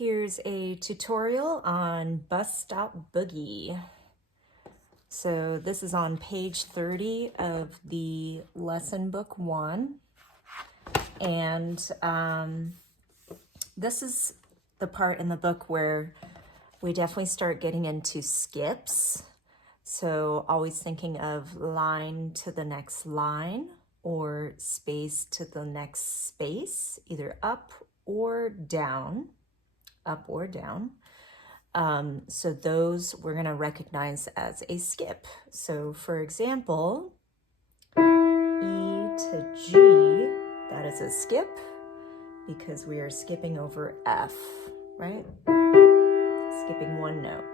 Here's a tutorial on Bus Stop Boogie. So this is on page 30 of the lesson book 1. And this is the part in the book where we definitely start getting into skips. So always thinking of line to the next line or space to the next space, either up or down. So those we're going to recognize as a skip. So for example, E to G, that is a skip because we are skipping over F, right? Skipping one note.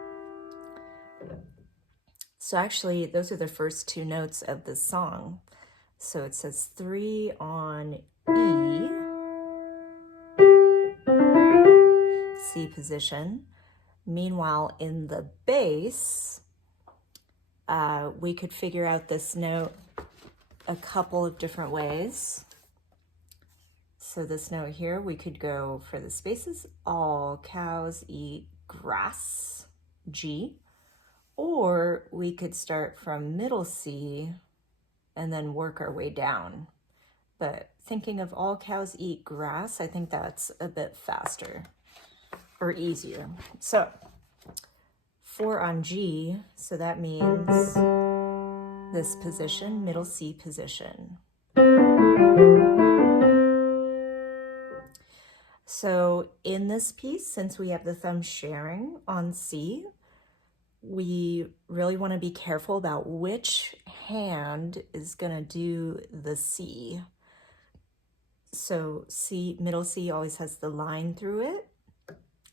So actually, those are the first two notes of the song. So it says 3 on E, C position. Meanwhile, in the bass, we could figure out this note a couple of different ways. So this note here, we could go for the spaces, all cows eat grass, G, or we could start from middle C and then work our way down. But thinking of all cows eat grass, I think that's a bit faster or easier. So 4 on G, so that means this position, middle C position. So in this piece, since we have the thumb sharing on C, we really want to be careful about which hand is going to do the C. So C, middle C always has the line through it.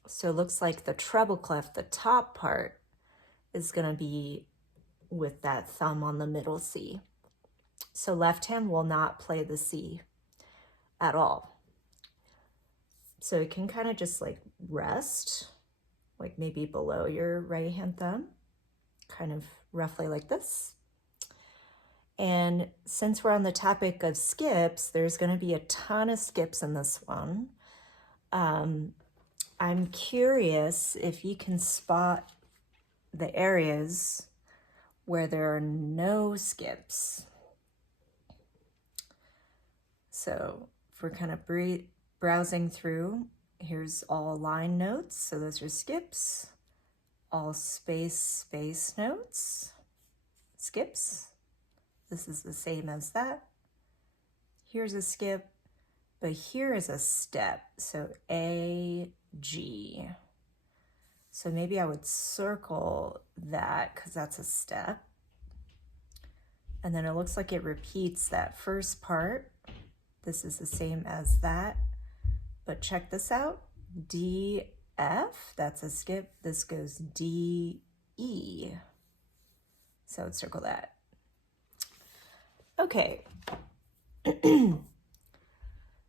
So it looks like the treble clef, the top part, is going to be with that thumb on the middle C. So left hand will not play the C at all. So it can kind of just like rest, like maybe below your right hand thumb, kind of roughly like this. And since we're on the topic of skips, there's going to be a ton of skips in this one. I'm curious if you can spot the areas where there are no skips. So if we're kind of browsing through, here's all line notes, so those are skips. All space notes, skips. This is the same as that. Here's a skip, but here is a step, so A, G. So maybe I would circle that because that's a step. And then it looks like it repeats that first part. This is the same as that, but check this out. D, F, that's a skip. This goes D, E. So I'd circle that. Okay.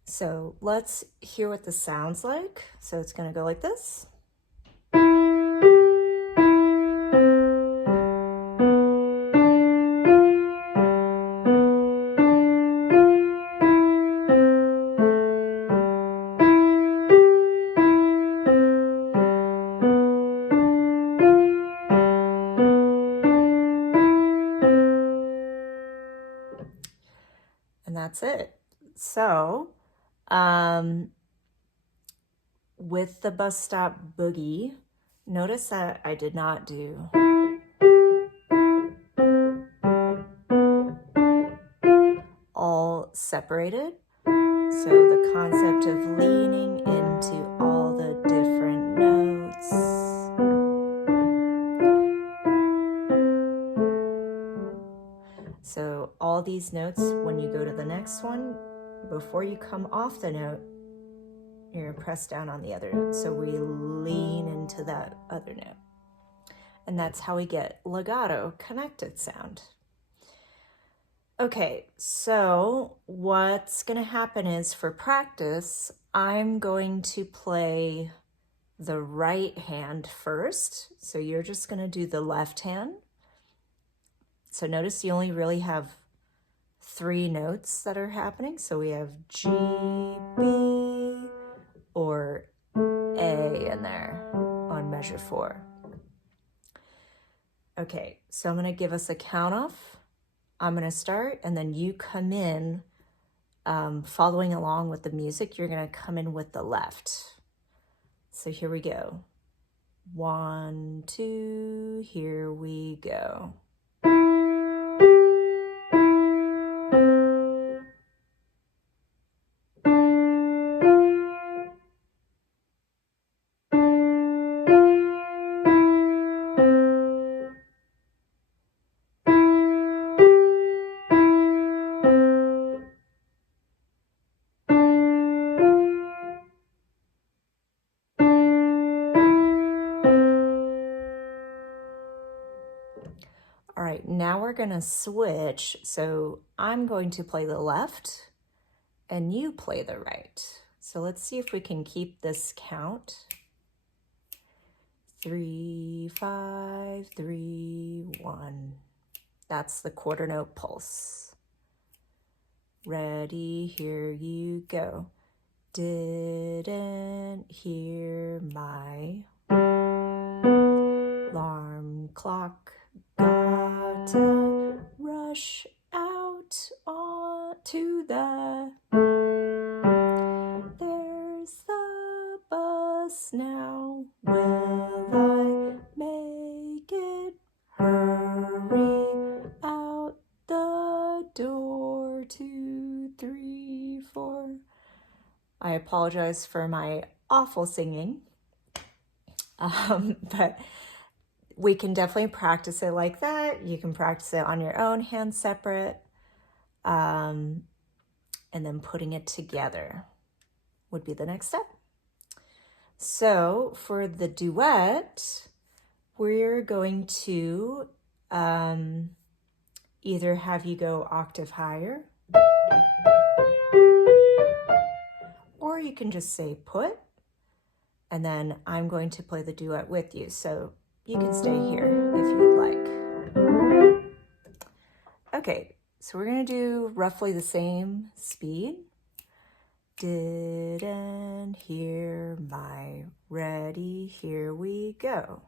So let's hear what this sounds like. So it's going to go like this. And that's it. So with the Bus Stop Boogie, notice that I did not do all separated. So the concept of leaning into all the different notes. So all these notes, when you go to the next one, before you come off the note, you're going to press down on the other note. So we lean into that other note. And that's how we get legato, connected sound. Okay, so what's going to happen is for practice, I'm going to play the right hand first. So you're just going to do the left hand. So notice you only really have 3 notes that are happening. So we have G, B, or A, and measure 4. Okay, so I'm going to give us a count off. I'm going to start, and then you come in following along with the music. You're going to come in with the left. So here we go. 1, 2, here we go. All right, now we're gonna switch. So I'm going to play the left and you play the right. So let's see if we can keep this count. 3, 5, 3, 1. That's the quarter note pulse. Ready, here you go. Didn't hear my alarm clock. Gotta rush out on to the. There's the bus now. Will I make it? Hurry out the door. 2, 3, 4. I apologize for my awful singing, but we can definitely practice it like that. You can practice it on your own, hands separate, and then putting it together would be the next step. So for the duet, we're going to either have you go octave higher, or you can just say put, and then I'm going to play the duet with you. So you can stay here if you'd like. Okay, so we're gonna do roughly the same speed. Didn't hear my. Ready, here we go.